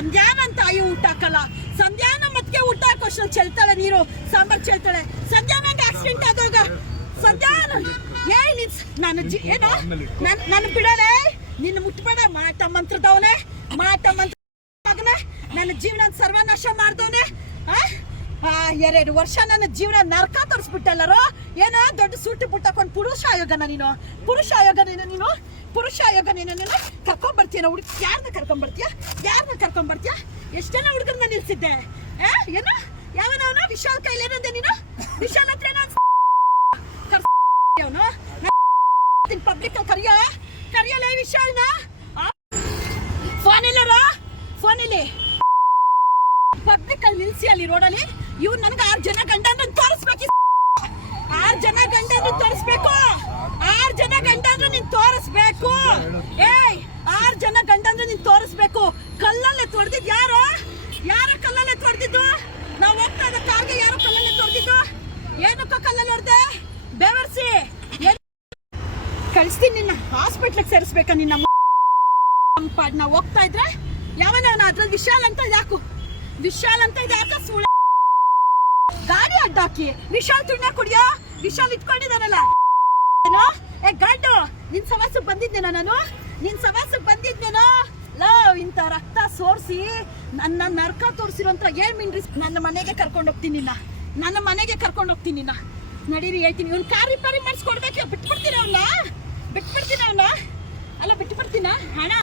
ಸಂಧ್ಯಾನಂತ ತಾಯಿ ಊಟ ಹಾಕಲ್ಲ. ಸಂಧ್ಯಾನ ಮತ್ತೆ ಊಟ ಹಾಕೋಷ್ಟು ಚೆಲ್ತಾಳೆ, ನೀರು ಸಾಂಬಾರ್ ಚೆಲ್ತಾಳೆ. ಸಂಧ್ಯಾ ನಂಗೆ ಆಕ್ಸಿಡೆಂಟ್ ಆದಾಗ ಸಂಧ್ಯಾನ ನಾನು ಏನೋ ನನ್ನ ಬಿಡೋಲೆ, ನಿನ್ನ ಮುಟ್ಬೇಡ ಮಾಟ ಮಂತ್ರದವನೇ, ಮಾಟ ಮಂತ್ರ ಮಗನೇ, ನನ್ನ ಜೀವನ ಸರ್ವನಾಶ ಮಾಡ್ದವನೇ. 2 ವರ್ಷ ನನ್ನ ಜೀವನ ನರಕ ತೋರಿಸ್ಬಿಟ್ಟಲ್ಲರೋ. ಏನೋ ದೊಡ್ಡ ಸೂಟಿ ಬಿಟ್ಟಕೊಂಡು ಪುರುಷ ಆಯೋಗನ ನೀನು, ಪುರುಷ ಆಯೋಗ ನೀನು, ಪುರುಷ ಆಯೋಗ ನೀನು. ಕರ್ಕೊಂಡ್ಬರ್ತೀಯ ಹುಡುಗ, ಯಾರನ್ನ ಕರ್ಕೊಂಡ್ಬರ್ತೀಯ, ಯಾರನ್ನ ಕರ್ಕೊಂಡ್ಬರ್ತೀಯ? ಎಷ್ಟೆಲ್ಲ ಹುಡುಗರನ್ನ ನಿಲ್ಸಿದ್ದೆ. ಏನೋ ಯಾವನವನ ವಿಶಾಲ್ ಕೈಲಿ ಏನಂದೆ ನೀನು? ವಿಶಾಲ್ ಹತ್ರ ಅವನು ಪಬ್ಲಿಕ್ ಕರಿಯಲ್ಲ ವಿಶಾಲ್ನ. ಫೋನ್ ಇಲ್ಲರ, ಫೋನ್ ಇಲ್ಲಿ ಪಬ್ಲಿಕ್ ಅಲ್ಲಿ ನಿಲ್ಸಿ ಅಲ್ಲಿ ರೋಡಲ್ಲಿ. ಇವ್ ನನ್ಗೆ 6 ಜನ ಗಂಡಂದ್ರೆ ತೋರಿಸ್ಬೇಕು, 6 ಜನ ಗಂಡಂದ್ರೆ ತೋರಿಸ್ಬೇಕು, 6 ಜನ ಗಂಡಂದ್ರೆ ನೀನ್ ತೋರಿಸ್ಬೇಕು. 6 ಜನ ಗಂಡಂದ್ರೆ ನೀನ್ ತೋರಿಸ್ಬೇಕು. ಕಲ್ಲಲ್ಲೇ ತೊಡ್ದಿದ್ ಯಾರು ಕಲ್ಲಲ್ಲೇ ತೊಡ್ದಿದ್ದು? ನಾವ್ ಹೋಗ್ತಾ ಇದ್ದ ಕಾರ್ಗೆ ಯಾರು ಕಲ್ಲಲ್ಲೇ ತೊಡ್ದಿದ್ದು? ಏನಕ್ಕ ಕಲ್ಲಲ್ಲಿ ಹೊಡ್ದೆ? ಬೆವರ್ಸಿ ಕಳಿಸ್ತೀನಿ ನಿನ್ನ, ಹಾಸ್ಪಿಟ್ಲಿಗೆ ಸೇರಿಸ್ಬೇಕಾ ನಿನ್ನ. ನಾವು ಹೋಗ್ತಾ ಇದ್ರೆ ಯಾವನ ಅದ್ರಲ್ಲಿ ವಿಶಾಲ್ ಅಂತ ಯಾಕು, ವಿಶಾಲ್ ಅಂತ ಇದೆ ಯಾಕ ಸುಳ್ಳ ಗಾಡಿ ಅಡ್ಡಾಕಿ ವಿಶಾಲ್ ತುಣ್ಣ ಕುಡಿಯೋ, ವಿಶಾಲ್ ಇಟ್ಕೊಂಡಿದಾರಲ್ಲ. ಗಂಡು ನಿನ್ ಸವಾಸಕ್ಕೆ ಬಂದಿದ್ದೇನೋ ನಾನು, ನಿನ್ ಸವಾಸಕ್ಕೆ ಬಂದಿದ್ದೇನೋ. ಇಂಥ ರಕ್ತ ಸೋರ್ಸಿ ನನ್ನ ನರ್ಕ ತೋರಿಸಿರೋಂತ ಏನ್ ಮಿನ್ರಿ. ನನ್ನ ಮನೆಗೆ ಕರ್ಕೊಂಡು ಹೋಗ್ತೀನಿ ನಿನ್ನ, ನನ್ನ ಮನೆಗೆ ಕರ್ಕೊಂಡು ಹೋಗ್ತೀನಿ ನಿನ್ನ. ನಡೀರಿ ಹೇಳ್ತೀನಿ. ಇವ್ನ ಕಾರ್ ರಿಪೇರಿ ಮಾಡಿಸ್ಕೊಡ್ಬೇಕು. ಬಿಟ್ಬಿಡ್ತೀನ ಅವನ್ನ, ಬಿಟ್ಬಿಡ್ತೀನ ಅವನ್ನ, ಅಲ್ಲ ಬಿಟ್ಬಿಡ್ತೀನ ಹಣ